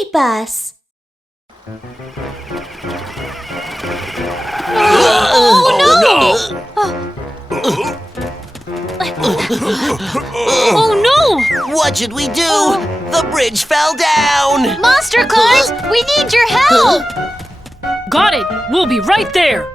BabyBus. Oh no! What should we do? The bridge fell down! Monster Claus, we need your help! Got it! We'll be right there!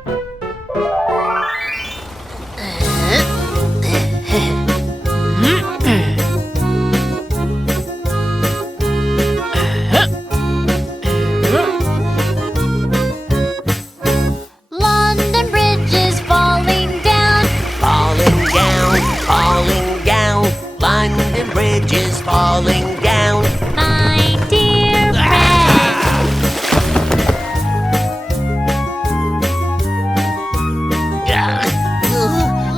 London Bridge is falling down. Falling down, falling down. London Bridge is falling down. My dear friend.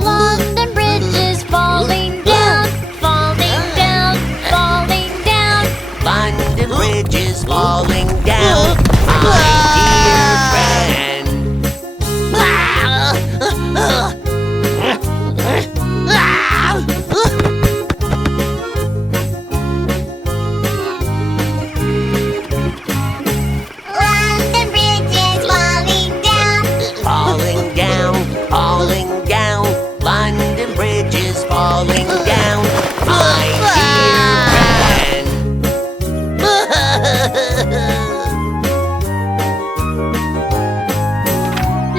London Bridge is falling down. Falling down, falling down. London Bridge is falling down. My dear friend. London Bridge is falling down. Falling down, falling down. London Bridge is falling down. My dear friend.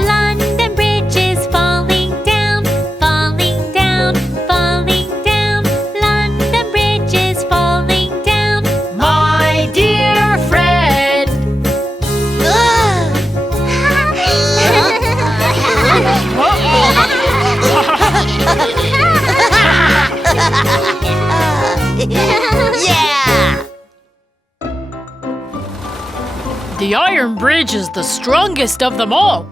London Bridge is falling down. Falling down, falling down. London Bridge is falling down. My dear friend! Yeah! The Iron Bridge is the strongest of them all.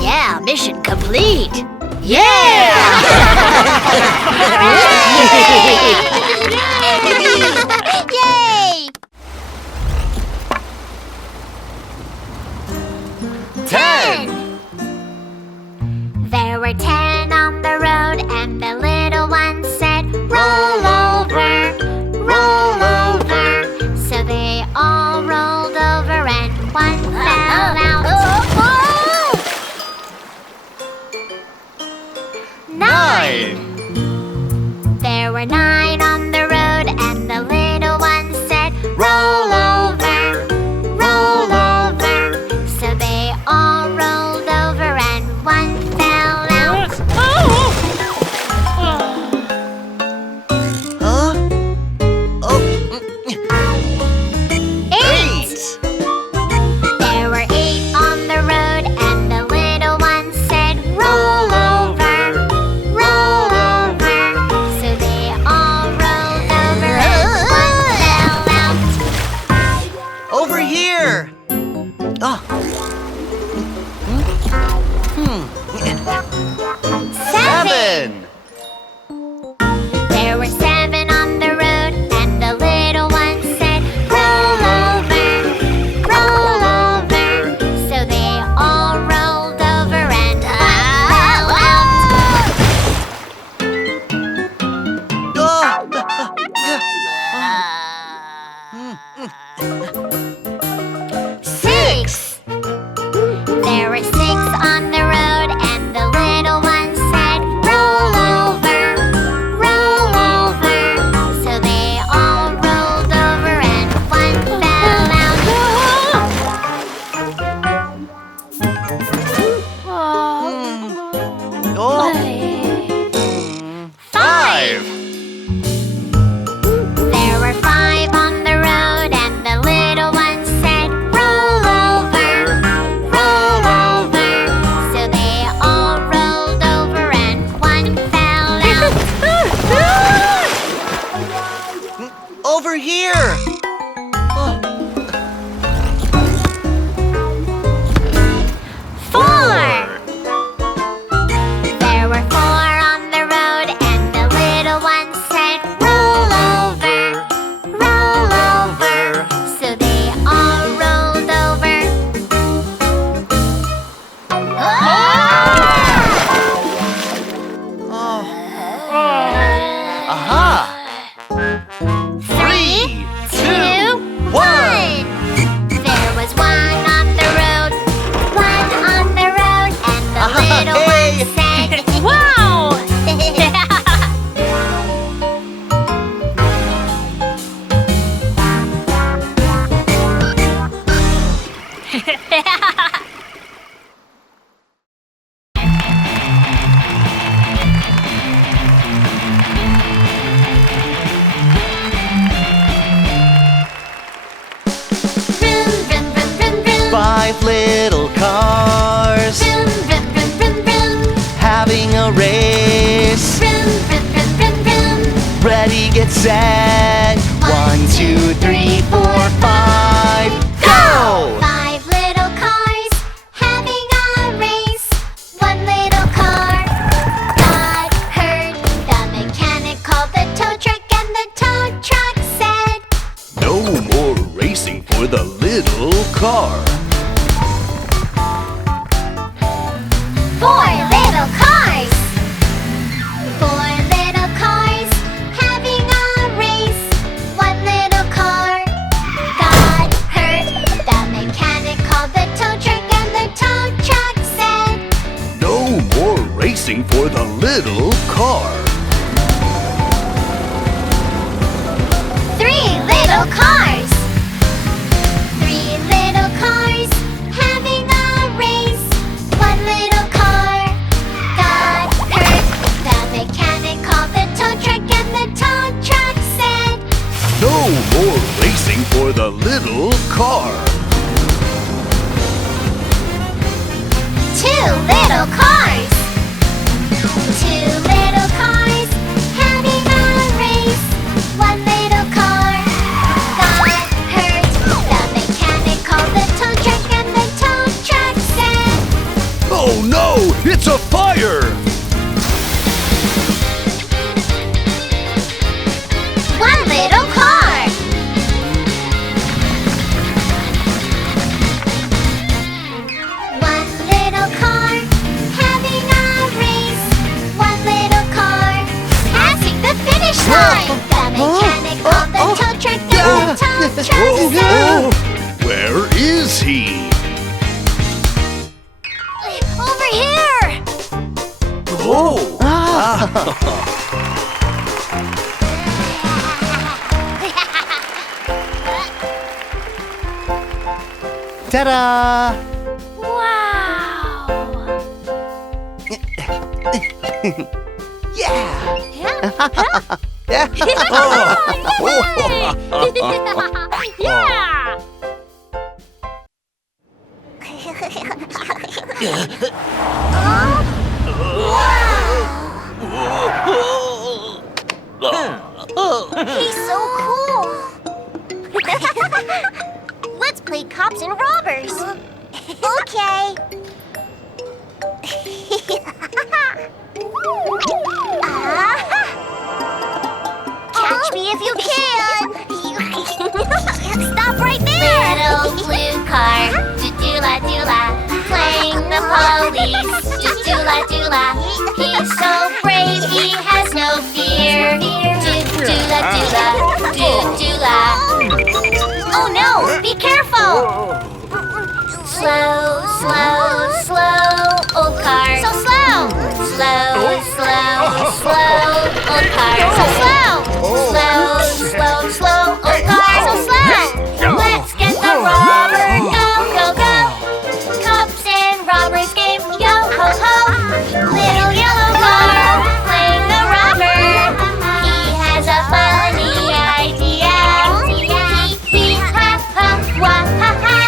Yeah, mission complete. Yay! 10. There were 10 on the road, and the little one said, roll over, roll over. So they all rolled over, and one fell out. 9. There were 9 on the road, and the little one said, roll over, roll over. So they all rolled over, and one fell out. Huh? Oh. 8. There were 8 on the road, and the little one said, roll over, roll over. So they all rolled over, and one fell out. Over here! Oh. 7! There were 7 on the road, and the little one said, roll over, roll over. So they all rolled over, and one fell out. Oh. 6. There were 6 on the road, and the little one said, roll over, roll over. So they all rolled over, and one fell out. 5. There were 5 on the road, and the little one said, roll over, roll over. So they all rolled over, and one fell out. Over here! Oh. 4. There were 4 on the road, and the little one said, roll over, roll over. So they all rolled over. Aha! 3, 2, Vroom, vroom, vroom, vroom, vroom. 5 little cars Vroom, vroom, vroom, vroom, vroom. having a race. Vroom, vroom, vroom, vroom, vroom. Ready, get set. 1, 2, 3, 4, 5. Go! 5 little cars having a race. 1 little car got hurt. The mechanic called the tow truck, and the tow truck said, No more racing for the little car. 4 little cars. 4 little cars having a race. 1 little car got hurt. The mechanic called the tow truck, and the tow truck said, No more racing for the little car. 3 little cars. 3 little cars having a race. 1 little car got hurt. The mechanic called the tow truck, and the tow truck said, No more racing for the little car. 2 little cars. 2 little cars having a race. 1 little car got hurt. The mechanic called the tow truck, and the tow truck said, Oh no! It's a fire! 1 little car. 1 little car having a race. 1 little car passing the finish line. The mechanic called the tow truck, and the tow truck said, Where is he? Over here. Oh! Ta-da! Wow. Yeah! Yeah. He's so cool. Let's play cops and robbers. Okay. Catch me if you can. Stop right there. Little blue car, do-do-la-do-la, playing the police, do-do-la-do-la. He's so brave, he has no fear. Do-do-la-do-la, do-do-la. Oh no, be careful. Slow, slow, slow, old car. So slow. Slow, slow, slow, old car. So slow. Slow, slow, slow, old car. So slow. Let's get the robber. Go, go, go. Cops and robbers game. Yo ho ho. Little yellow car playing the robber. He has a funny idea. Hee hee ha ha wah ha ha.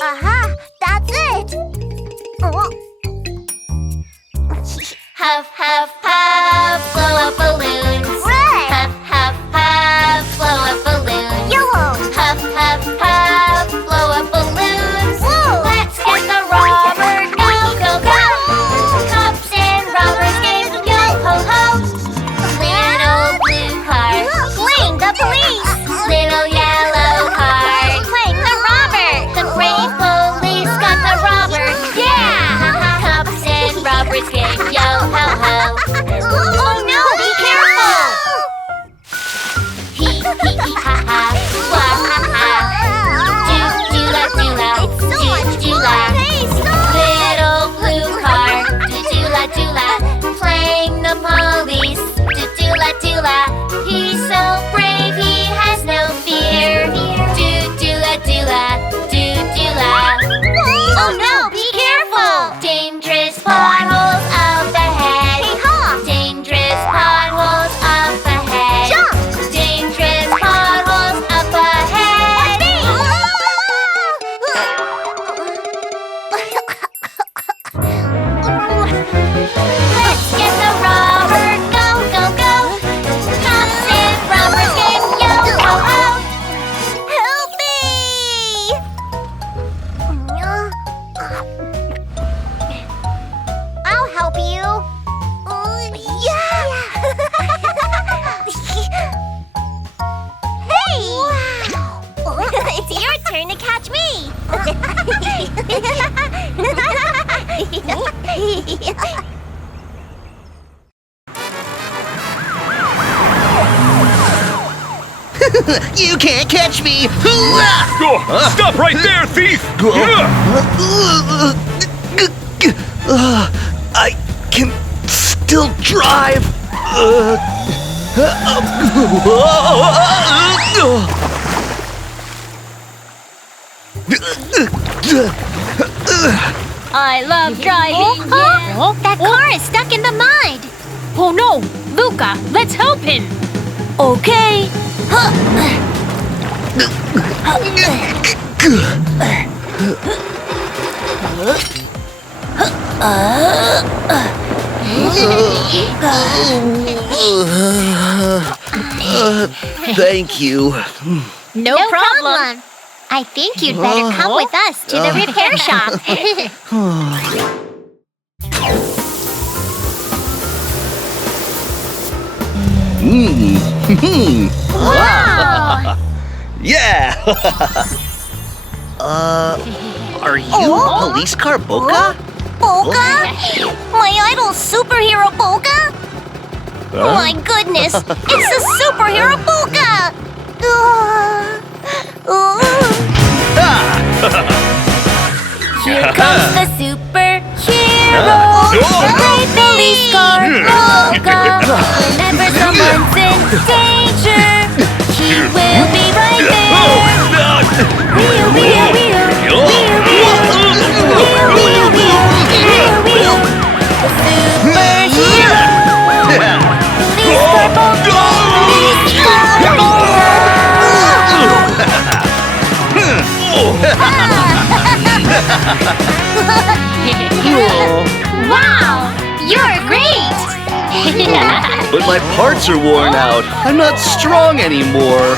Aha, that's it. Huff, huff, puff. You can't catch me! Stop right there, thief! I can still drive. I love driving. That car is stuck in the mud. Oh no! Luca, let's help him! Okay. Thank you. No problem. I think you'd better come with us to the repair shop. Wow! Yeah! Are you Police Car Boca? Boca? My idol superhero Boca? My goodness, it's the superhero Boca! Here comes the superhero, great police car Boca. Whenever someone's in danger, he will be right there. Wheel, wheel, wheel, wheel, wheel, wheel, wheel, wheel, wheel, wheel. The superhero, police car Boca, police car Boca. Wow, you're great! But my parts are worn out. I'm not strong anymore.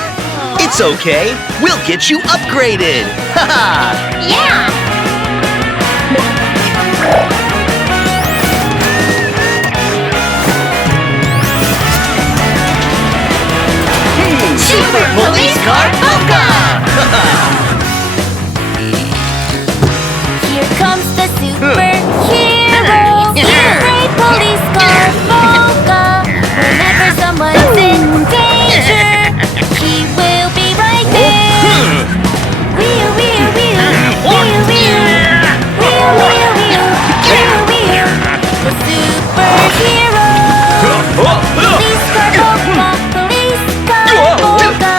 It's okay. We'll get you upgraded. Haha! Yeah! Super Police Car Boca! Here comes the superhero, great police car Boca. Whenever someone's in danger, he will be right there. Wheel, wheel, wheel, wheel, wheel, wheel, wheel, wheel, wheel, wheel. The superhero, police car Boca, police car Boca.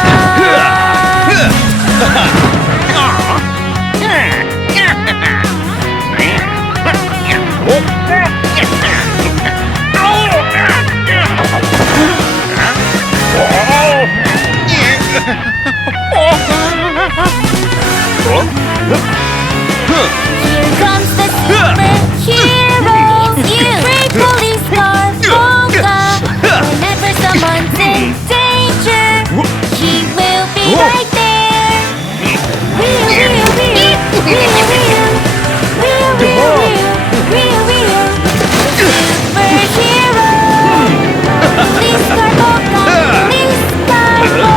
Here comes the superhero, great police car Boca. Whenever someone's in danger, he will be right there. Wheel, wheel, wheel, wheel, wheel, wheel, wheel, wheel, wheel, wheel. Superhero, police car Boca, police car Boca.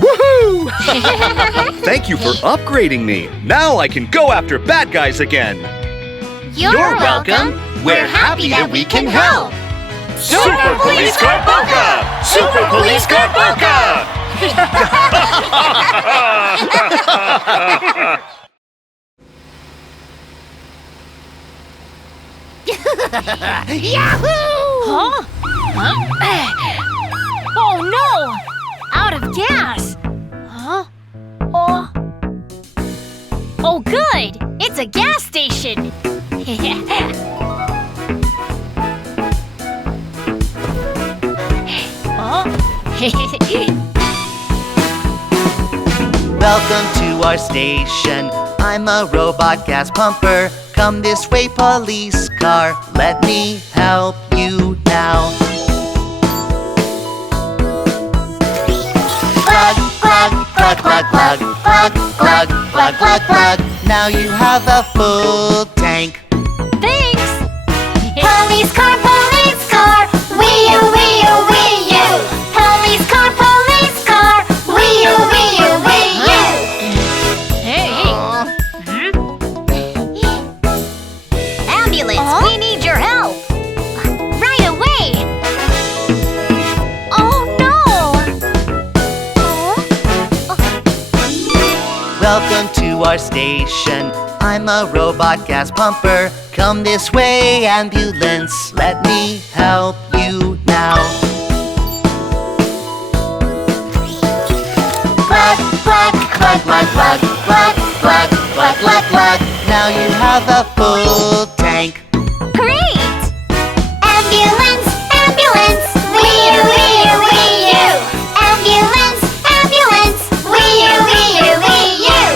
Woohoo! Thank you for upgrading me. Now I can go after bad guys again. You're welcome. We're happy that we can help. Super Police Car Boca! Super Police Car Boca! Yahoo! Oh no! Out of gas! Huh? Oh good! It's a gas station! Welcome to our station. I'm a robot gas pumper. Come this way, police car. Let me help you now. Glug, glug, glug, glug, glug, glug, glug, glug, glug, glug. Now you have a full tank. Thanks! Police car, wee-oo, wee-oo, wee-oo. Police car, wee-oo, wee-oo, wee-oo. Hey. Ambulance, we need your help! Right away! Oh no! Welcome to our station. I'm a robot gas pumper. Come this way, ambulance. Let me help you now. Glug, glug, glug, glug, glug, glug, glug, glug, glug, glug. Now you have a full tank. Great! Ambulance, ambulance, wee-oo, wee-oo, wee-oo. Ambulance, ambulance, wee-oo, wee-oo, wee-oo.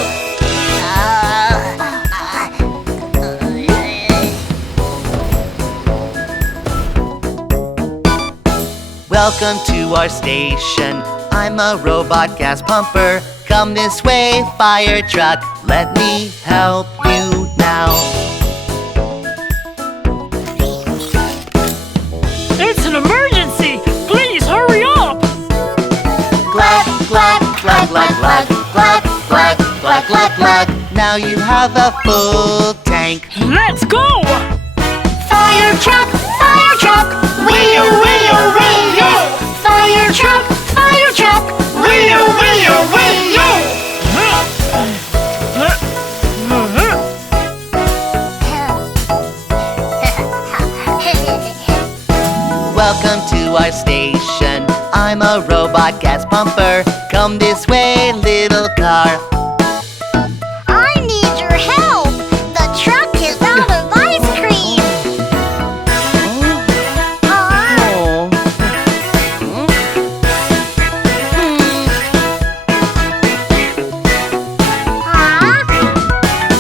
Welcome to our station. I'm a robot gas pumper. Come this way, fire truck. Let me help you now. It's an emergency! Please hurry up! Glug, glug, glug, glug, glug, glug, glug, glug, glug, glug. Now you have a full tank. Let's go! Fire truck, wee-oo, wee-oo, wee-oo. Fire truck, wee-oo, wee-oo, wee-oo. Welcome to our station. I'm a robot gas pumper. Come this way, little car. I need your help. The truck is out of ice cream.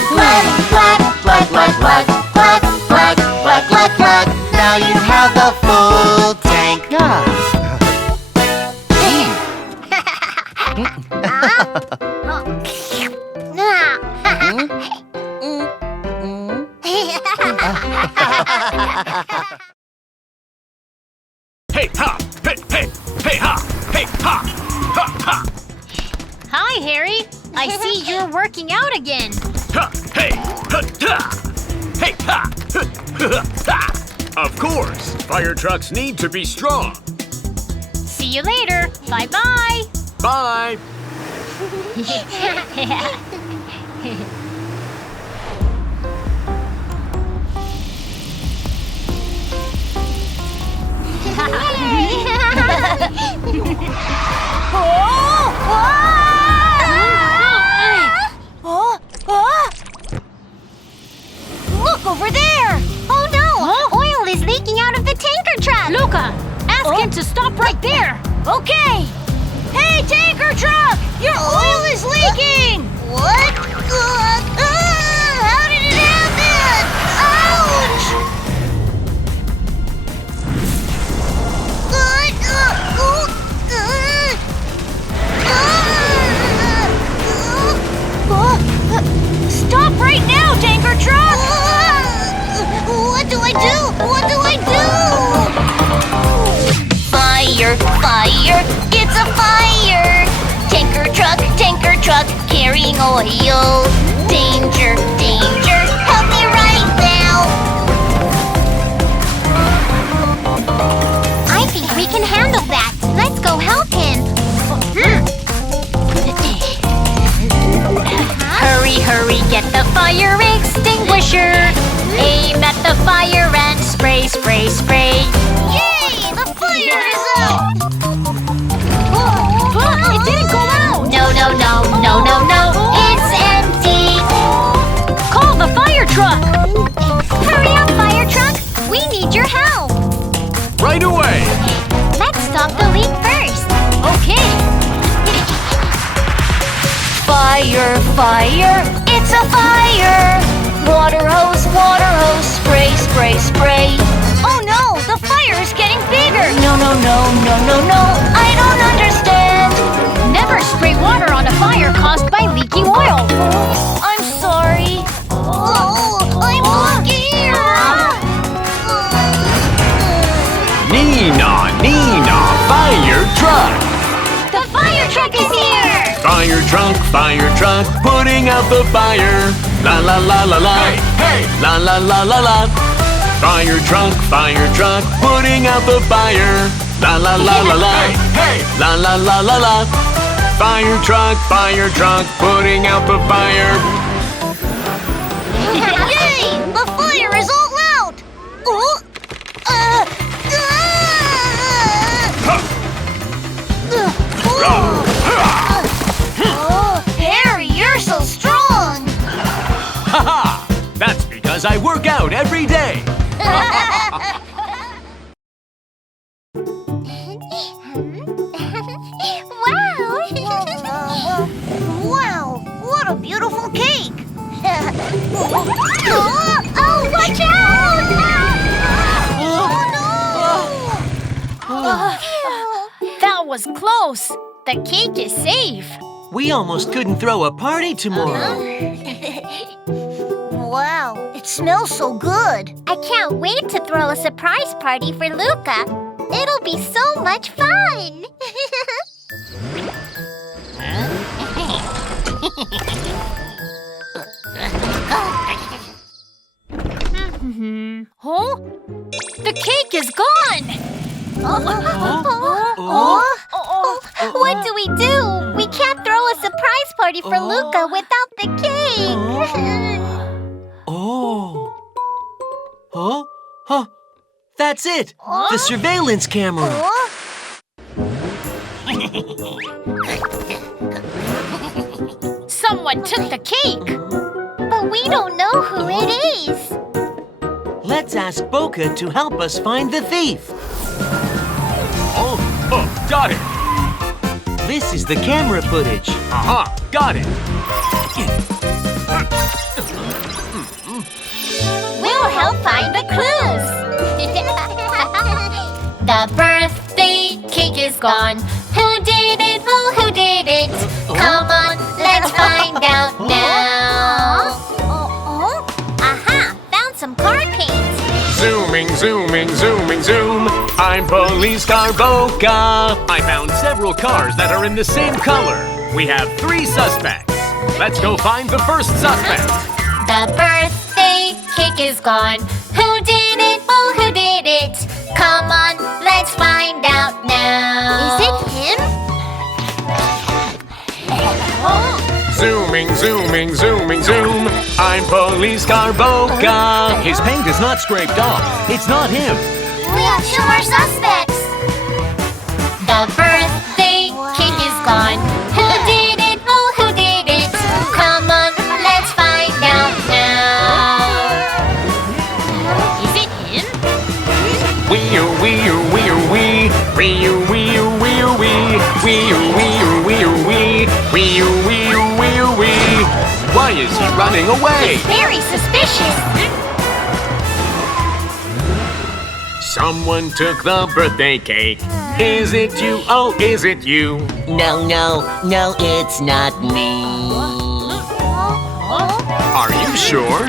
Glug, glug, glug, glug, glug, glug, glug, glug, glug, glug. Now you have a full tank. Hey ha! Hey hey! Hey ha! Hey ha! Ha ha! Hi, Harry. I see you're working out again. Ha! Hey! Ha! Ha! Hey ha! Ha! Ha! Ha! Of course, fire trucks need to be strong. See you later. Bye-bye. Bye. Look over there! Oh no! Oil is leaking out of the tanker truck! Luca, ask him to stop right there! Okay! Hey, tanker truck! Your oil is leaking! What? How did it happen? Ouch! Stop right now, tanker truck! What do I do? What do I do? Fire, fire, it's a fire! Tanker truck, carrying oil. Danger, danger, help me right now! I think we can handle that. Let's go help him. Hurry, hurry, get the fire extinguisher. Aim at the fire and spray, spray, spray. Yay! The fire is out! It didn't go out! No, no, no, no, no, no. It's empty. Call the fire truck! Hurry up, fire truck. We need your help. Right away. Let's stop the leak first. Okay. Fire, fire, it's a fire! Water hose, spray, spray, spray. Oh no, the fire is getting bigger! No, no, no, no, no, no, I don't understand! Never fire truck, putting out the fire. La la la la la. Hey, hey. La la la la la. Fire truck, putting out the fire. La la la la la. Hey, hey. La la la la la. Fire truck, putting out the fire. Yay! The fire is all out! Oh! Harry, you're so strong! Haha! That's because I work out every day. Wow! What a beautiful cake! Oh, watch out! Oh, no! That was close. The cake is safe. We almost couldn't throw a party tomorrow. Wow, it smells so good. I can't wait to throw a surprise party for Luca. It'll be so much fun. Huh? The cake is gone. What do we do? We can't throw a surprise party for Luca without the cake. Huh? That's it! The surveillance camera! Someone took the cake. But we don't know who it is. Let's ask Boca to help us find the thief. Oh, got it. This is the camera footage. Got it. We'll help find the clues. The birthday cake is gone. Who did it? Oh, who did it? Come on, let's find out now. Aha! Found some car paint. Zooming, zoom. I'm Police Car Boca. I found several cars that are in the same color. We have 3 suspects. Let's go find the first suspect. The birthday cake is gone. Who did it? Oh, who did it? Come on, let's find out now. Is it him? Zooming, zoom. I'm Police Car Boca. His paint is not scraped off. It's not him. We have 2 more suspects. The birthday cake is gone. Who did it? Oh, who did it? Come on, let's find out now. Is it him? Wee-oo. Why is he running away? Very suspicious. Someone took the birthday cake. Is it you? Oh, is it you? No, it's not me. Are you sure?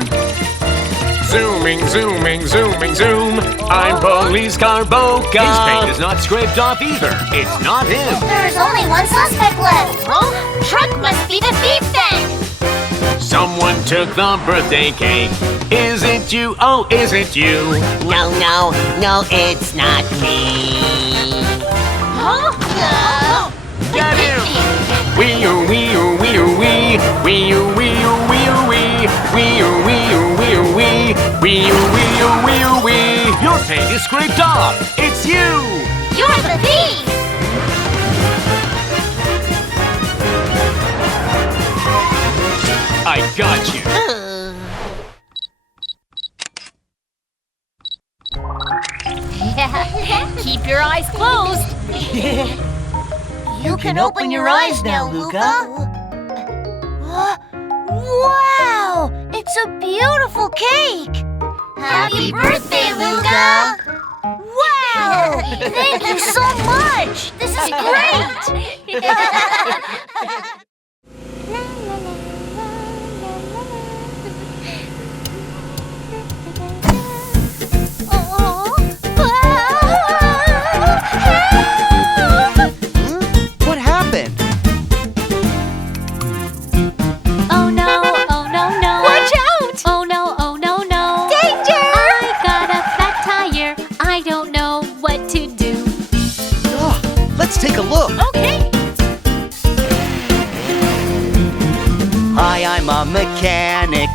Zooming, zoom. I'm Police Car Boca. His paint is not scraped off either. It's not him. There's only 1 suspect left. Truck must be the thief then. Someone took the birthday cake. Is it you? Oh, is it you? No, it's not me. Get him! Wee-oo. Your paint is scraped off. It's you. You're the thief. I got you. Keep your eyes closed. You can open your eyes now, Luca. Wow! It's a beautiful cake! Happy birthday, Luca! Wow! Thank you so much! This is great! What happened?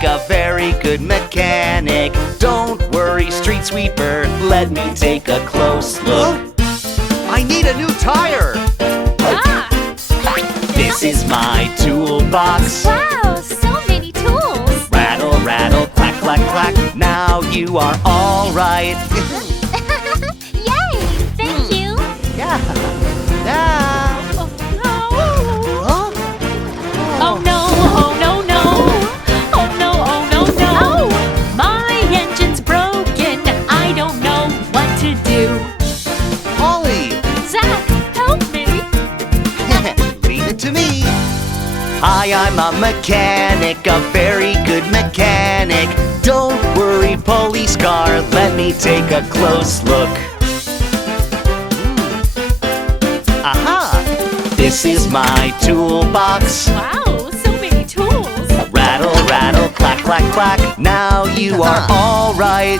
a very good mechanic. Don't worry, street sweeper, let me take a close look. I need a new tire! This is my toolbox. Wow, so many tools! Rattle, rattle, clack, clack, clack. Now you are all right. Yay! Thank you! Yeah. Yeah. Oh no, oh no, no. Oh no, oh no, no. My engine's broken. I don't know what to do. Polly, Zach, help me. leave it to me. Hi, I'm a mechanic, a very good mechanic. Don't worry, police car, let me take a close look. Aha! This is my toolbox. Wow, so many tools. Rattle, rattle, clack, clack, clack. Now you are all right.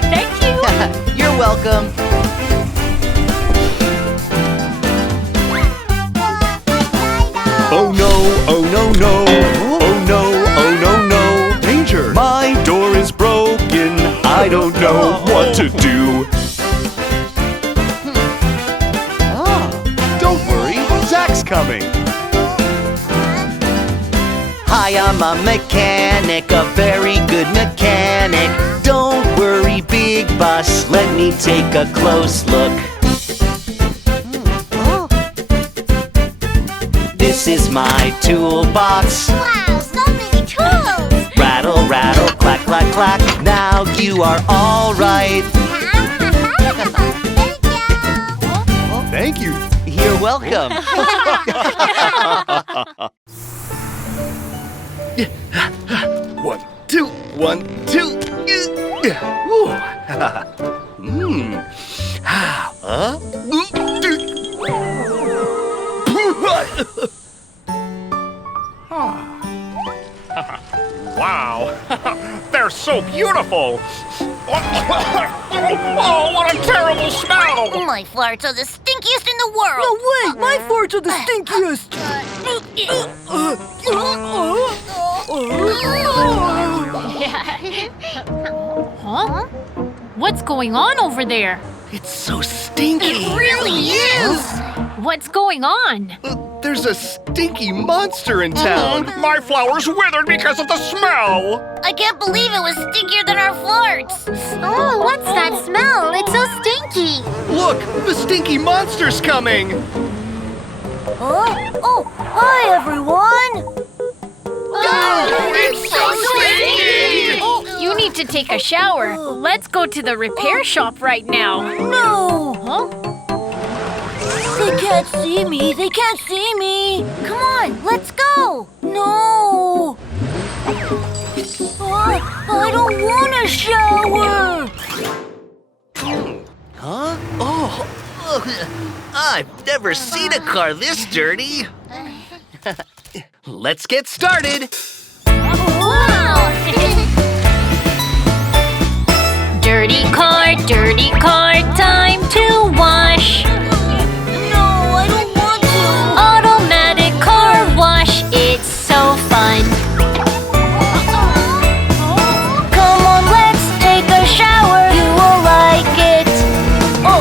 Thank you. You're welcome. Oh no, oh no, no. Oh no, oh no, no. Danger! My door is broken. I don't know what to do. Don't worry, Zach's coming. Hi, I'm a mechanic, a very good mechanic. Don't worry, big bus, let me take a close look. This is my toolbox. Wow, so many tools! Rattle, rattle, clack, clack, clack. Now you are all right. Thank you! Thank you. You're welcome. One, two, 1, 2. Wow, they're so beautiful. Oh, what a terrible smell! My farts are the stinkiest in the world! No way! My farts are the stinkiest! Huh? What's going on over there? It's so stinky. It really is! What's going on? There's a stinky monster in town. My flowers withered because of the smell. I can't believe it was stinkier than our farts! Oh, what's that smell? It's so stinky! Look, the stinky monster's coming. Oh, hi everyone! It's so stinky! You need to take a shower. Let's go to the repair shop right now. No! Huh? They can't see me! They can't see me! Come on, let's go! No! I don't want a shower! Huh? Oh, I've never seen a car this dirty. Let's get started. Wow! Dirty car, time to wash. No, I don't want to! Automatic car wash, it's so fun. Come on, let's take a shower! You will like it! Oh,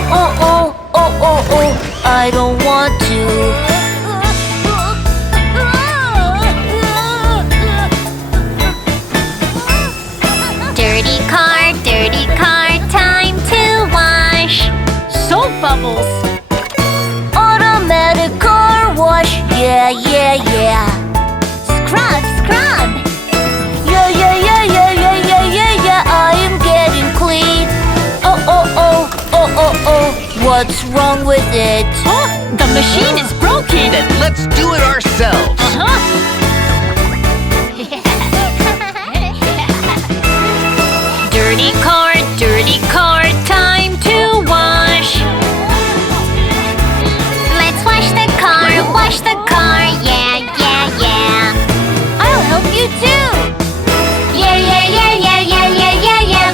I don't want to! Dirty car, time to wash! Soap bubbles. Automatic car wash! Yeah! Scrub! Yeah, I am getting clean! Oh, what's wrong with it? Huh? The machine is broken. Then let's do it ourselves. Uh-huh. Dirty car, time to wash. Let's wash the car, yeah! I'll help you too! Yeah!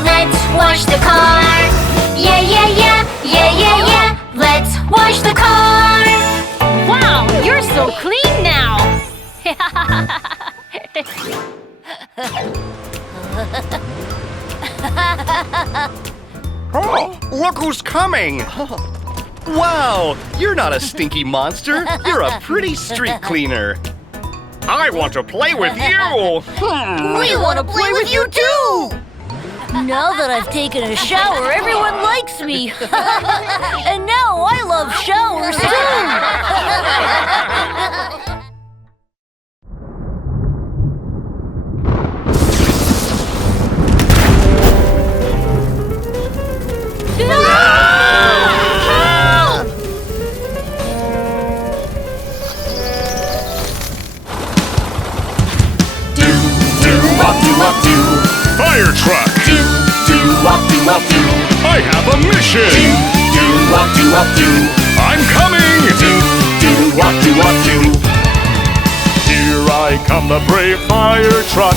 Let's wash the car! Yeah! Let's wash the car. Wow, you're so clean now. Oh, look who's coming! Wow, you're not a stinky monster. You're a pretty street cleaner. I want to play with you! We want to play with you too! Now that I've taken a shower, everyone likes me. And now I love showers Fire truck! I have a mission! I'm coming! Here I come, the brave fire truck.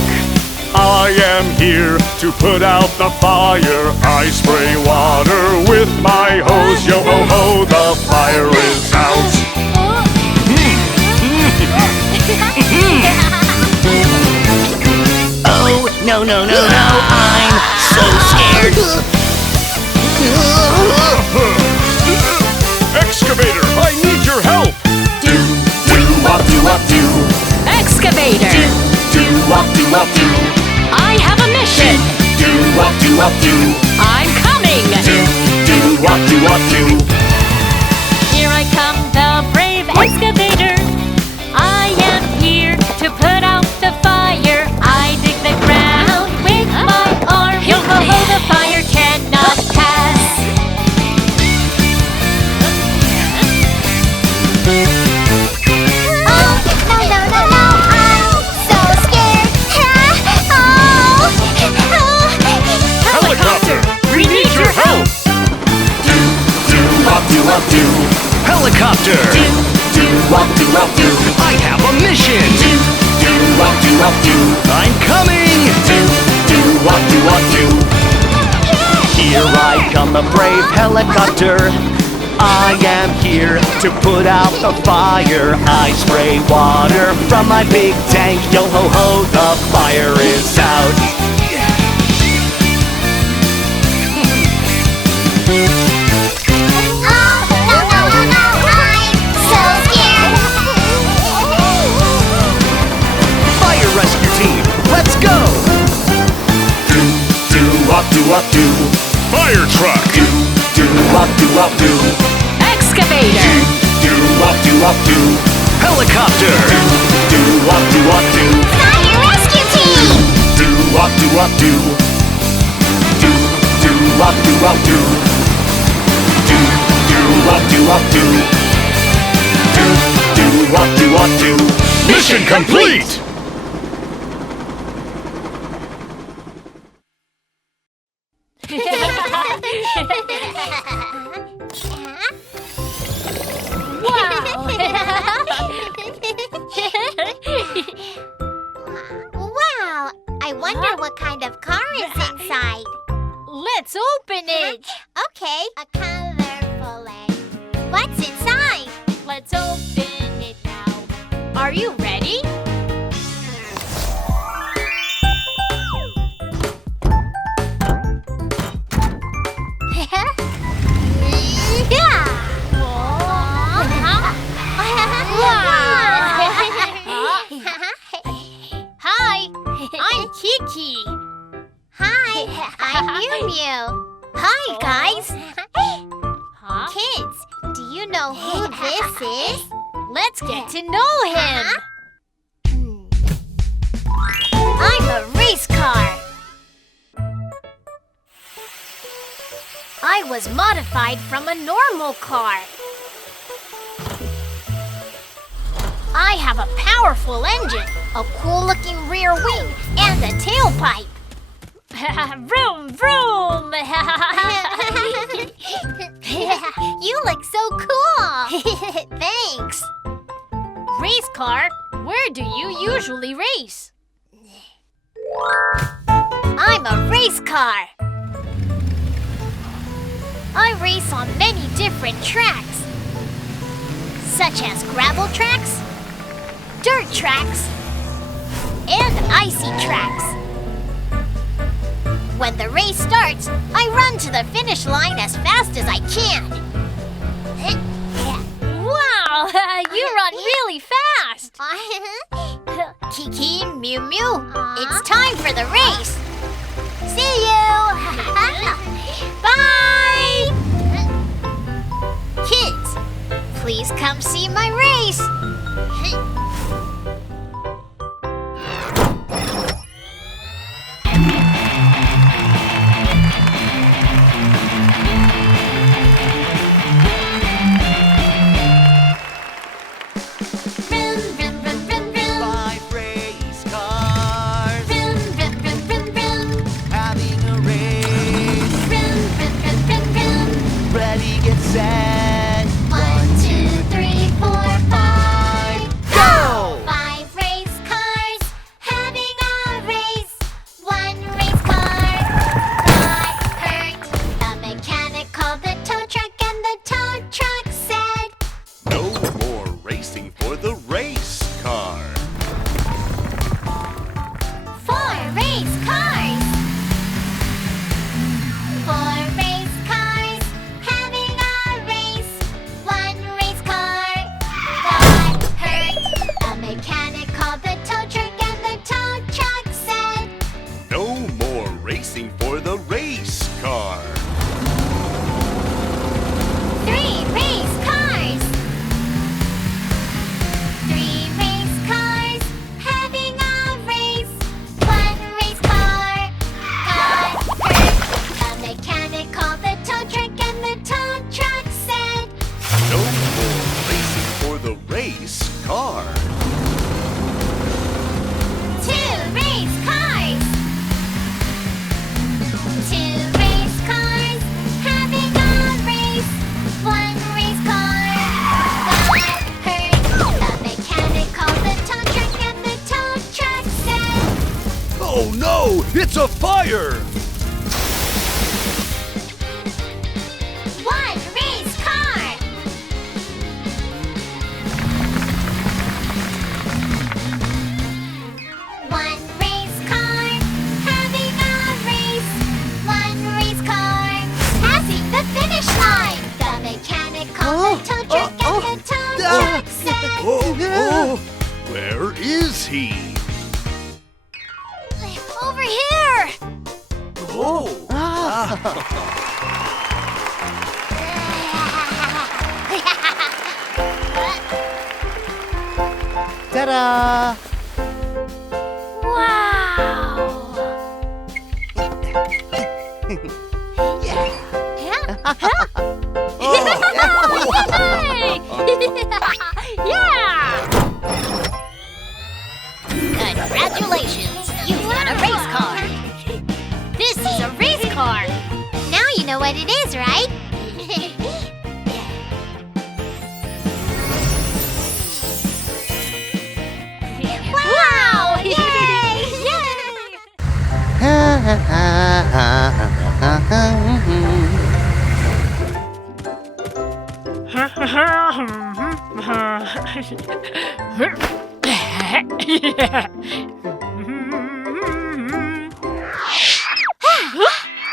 I am here to put out the fire. I spray water with my hose. Yo ho ho, the fire is out. Oh, no, no, no, no, I'm so scared. Excavator, I need your help! Excavator! I have a mission! I'm coming! Here I come, the brave excavator. I am here to put out the fire. I dig the ground with my arm. Yo ho ho, the fire cannot pass. Helicopter, we need your help! Helicopter! I have a mission! I'm coming! Here I come, the brave helicopter. I am here to put out the fire. I spray water from my big tank. Yo ho ho, the fire is out. Fire rescue team, let's go! Fire truck! Excavator! Helicopter! Fire rescue team! Mission complete! Wow! I wonder what kind of car is inside. Let's open it! Okay, a colorful egg. What's inside? Let's open it now. Are you ready? Yeah! Hi, I'm Kiki. Hi, I'm Mew Mew. Hi, guys. Huh? Kids, do you know who this is? Let's get to know him. I'm a race car. I was modified from a normal car. I have a powerful engine, A cool-looking rear wing and a tailpipe. vroom, vroom! You look so cool. Thanks. Race car, where do you usually race? I'm a race car. I race on many different tracks, such as gravel tracks, dirt tracks, and icy tracks. When the race starts, I run to the finish line as fast as I can. Wow, you run really fast. Kiki, Mew Mew, it's time for the race. See you! Bye! Kids, please come see my race. Five race cars having a race. Ready, get set. 1, 2, 3, 4, 5. Go! 5 race cars having a race. 1 race car got hurt. The mechanic called the tow truck, and the tow truck said, No more racing for the race car. 4 race cars. 4 race cars having a race. 1 race car got hurt. The mechanic called the tow truck, and the tow truck said, No more racing for the race car. 3 race cars. 3 race cars having a race. 1 race car got hurt. The mechanic called the tow truck, and the tow truck said, No more racing for the race car. 2 race cars. 2 race cars having a race. 1 race car got hurt. The mechanic called the tow truck, and the tow truck said, Oh no! It's a fire! 1 race car. 1 race car having a race. 1 race car passing the finish line. The mechanic called the tow truck, and the tow truck said, Oh! Where is he? Over here. Oh! Ta-da! Wow. Hey! Yeah! Congratulations, you've got a race car. This is a race car. Now you know what it is, right? Wow! Yay!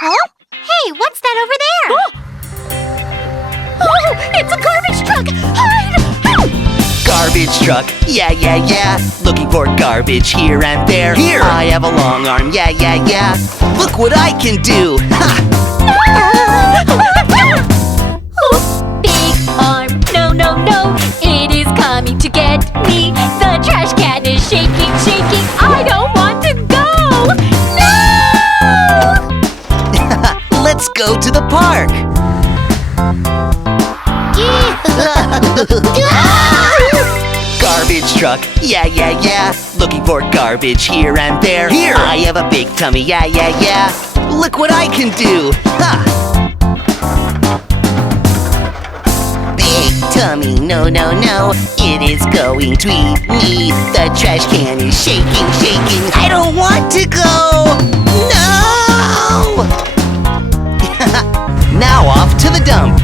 Oh, hey, what's that over there? Oh, it's a garbage truck! Hide! Garbage truck, yeah, yeah, yeah. Looking for garbage here and there. Here, I have a long arm, yeah, yeah, yeah. Look what I can do. Ha! Big arm, no, no, no. It is coming to get me. The trash can is shaking, shaking. I don't want to go. No! Let's go to the park. Garbage truck, yeah, yeah, yeah. Looking for garbage here and there. Here, I have a big tummy, yeah, yeah, yeah. Look what I can do. Ha! Big tummy, no, no, no. It is going to eat me. The trash can is shaking, shaking. I don't want to go. No! Now off to the dump.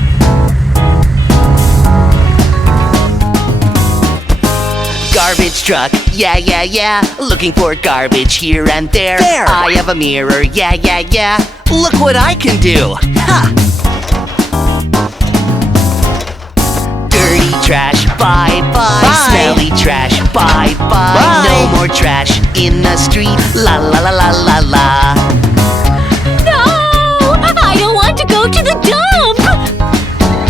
Garbage garbage truck. Yeah, yeah, yeah. Looking for garbage here and there. I have a mirror. Yeah, yeah, yeah. Look what I can do. Ha! Dirty trash, bye, bye. Smelly trash, bye, bye. No more trash in the street. La la la la la la. No! I don't want to go to the dump!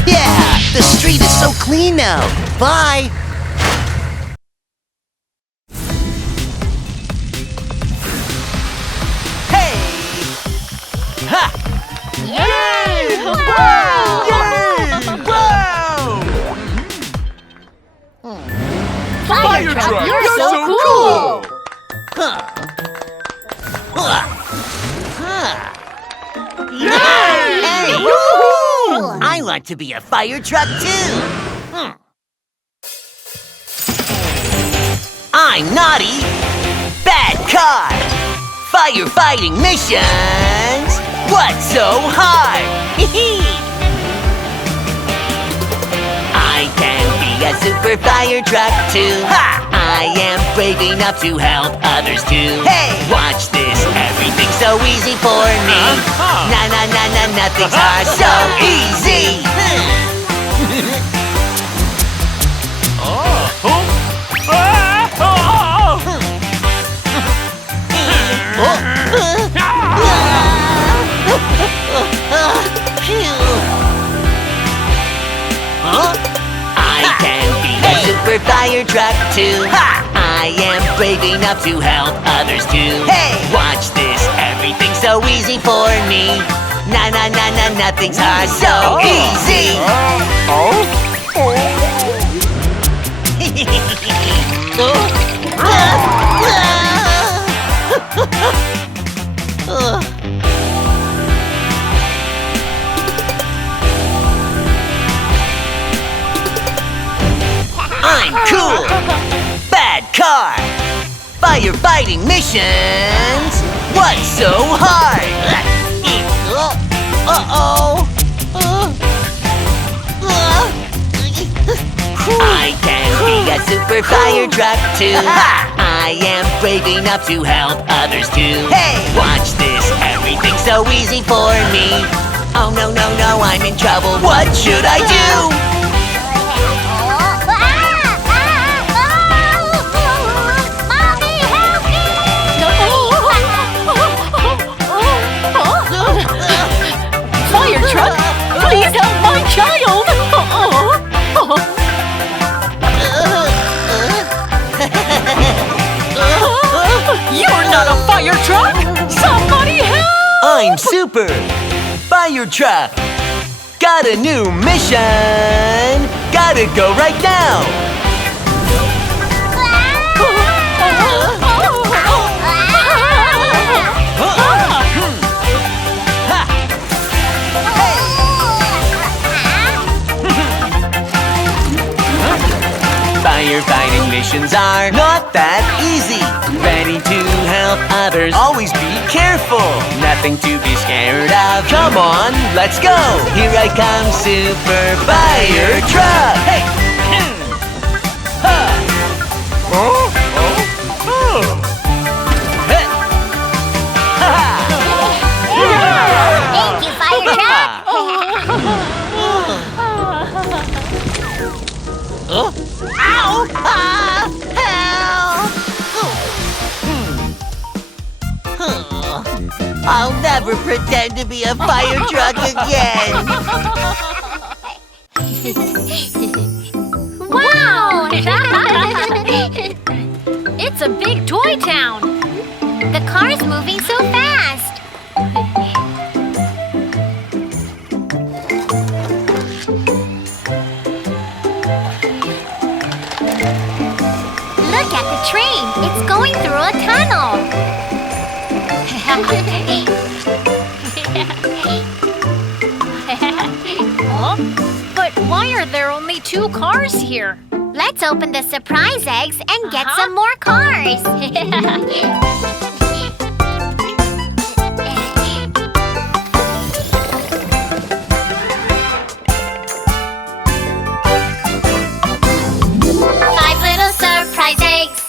Yeah, the street is so clean now. Bye. Hey! Ha! Yay! Whoa! Fire truck, you're so cool! Huh. Huh. Huh. Yay! Hey! Woo-hoo! I want to be a fire truck too. I'm naughty. Bad car. Firefighting missions. What's so hard? I can be a super fire truck too. Ha! I am brave enough to help others too. Hey! Watch this, everything's so easy for me. Na na na na, nothing's hard, so easy. I can be a super fire truck too. Ha! I am brave enough to help others too. Hey! Watch this, everything's so easy for me. Na na na na, nothing's hard, so easy. I'm cool. Bad car. Firefighting missions. What's so hard? Uh-oh. I can be a super fire truck too. I am brave enough to help others too. Hey! Watch this, everything's so easy for me. Oh no, no, no, I'm in trouble. What should I do? Mommy, help me! Fire truck, please help my child! You're not a fire truck! Somebody help! I'm super fire truck. Got a new mission. Gotta go right now. Firefighting missions are not that easy. Ready to help others. Always be careful. Nothing to be scared of. Come on, let's go. Here I come, super fire truck. Hey! Ha! Hey! Ha-ha! Thank you, fire truck! Ow! Ah! Help! I'll never pretend to be a fire truck again. Wow! It's a big toy town. The car's moving so fast. Look at the train. It's going through a tunnel. Huh? But why are there only 2 cars here? Let's open the surprise eggs and get some more cars. Five little surprise eggs.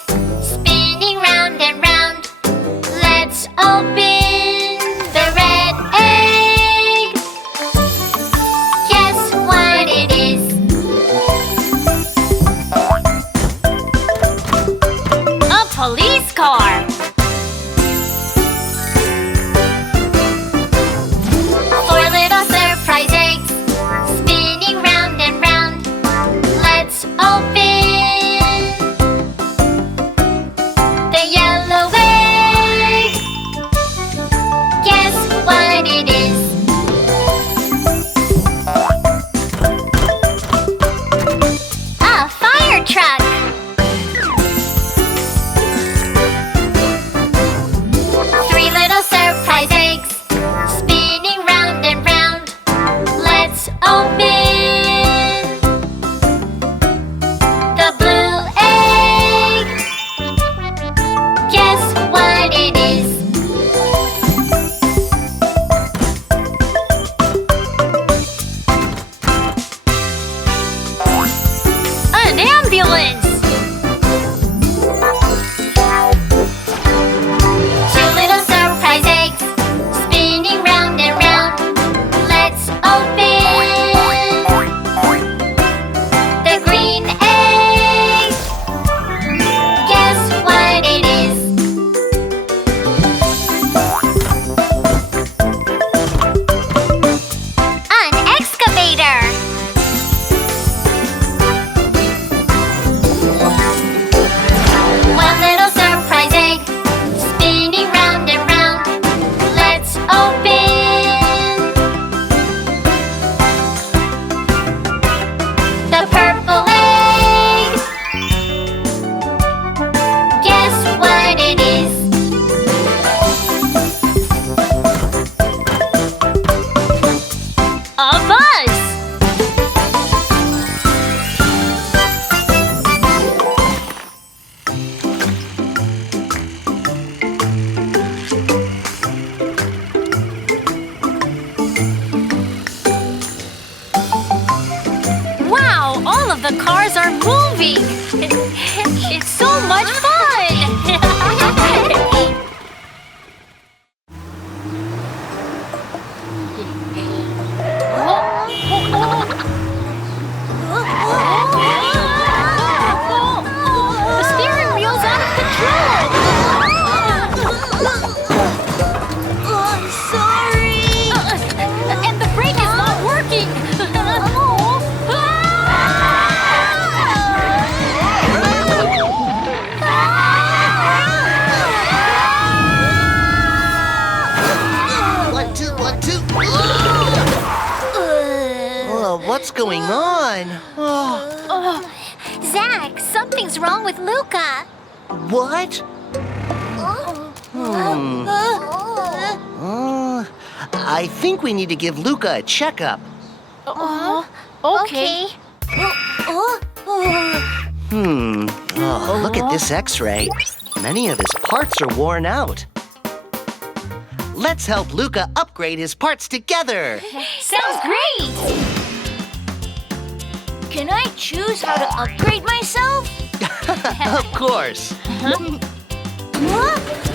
the cars are moving. It's so much fun. The steering wheel's out of control. I'm sorry. And the brake is not working. One, two, one, two. Oh, what's going on? Oh, Zach, something's wrong with Luca. what? I think we need to give Luca a checkup. Okay. Oh, look at this x-ray. Many of his parts are worn out. Let's help Luca upgrade his parts together. Sounds great. Can I choose how to upgrade myself? Of course.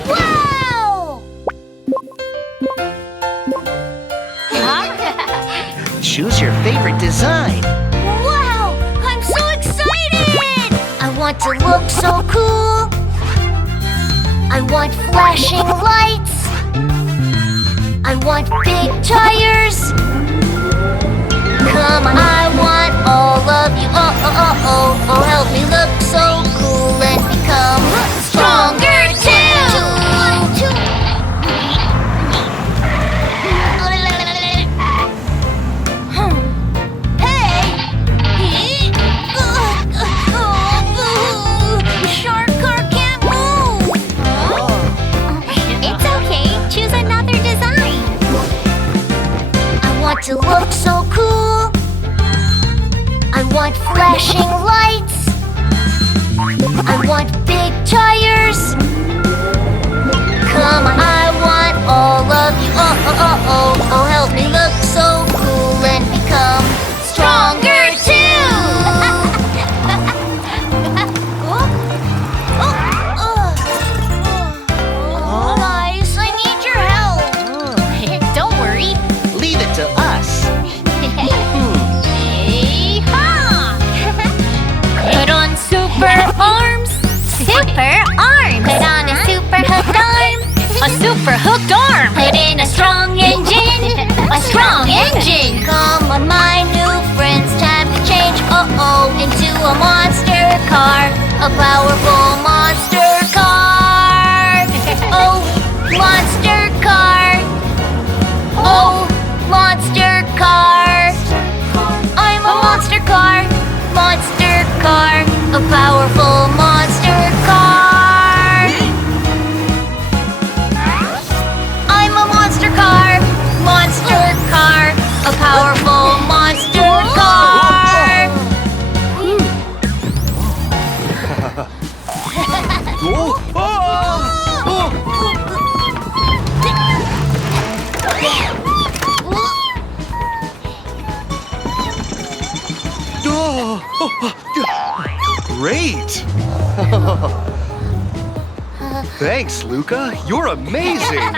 Wow! Choose your favorite design. Wow! I'm so excited! I want to look so cool. I want flashing lights. I want big tires. Come on, I want all of you. Oh, help me look so cool and become stronger too. Hey! Shark car can't move. It's okay. Choose another design. I want to look so cool. I want flashing lights. I want big tires. Come on, I want all of you. Oh, help me look so cool and become stronger too. Guys, I need your help. Don't worry. Leave it to us. Put on super arms. Super arms. Put on a super hooked arm. A super hooked arm. Put in a strong engine. A strong engine. Come on, my new friends, time to change, into a monster car, a powerful monster car. Oh, monster car. Oh, monster car. I'm a monster car, a powerful monster car. I'm a monster car, a powerful monster car. Great! Thanks, Luca. You're amazing!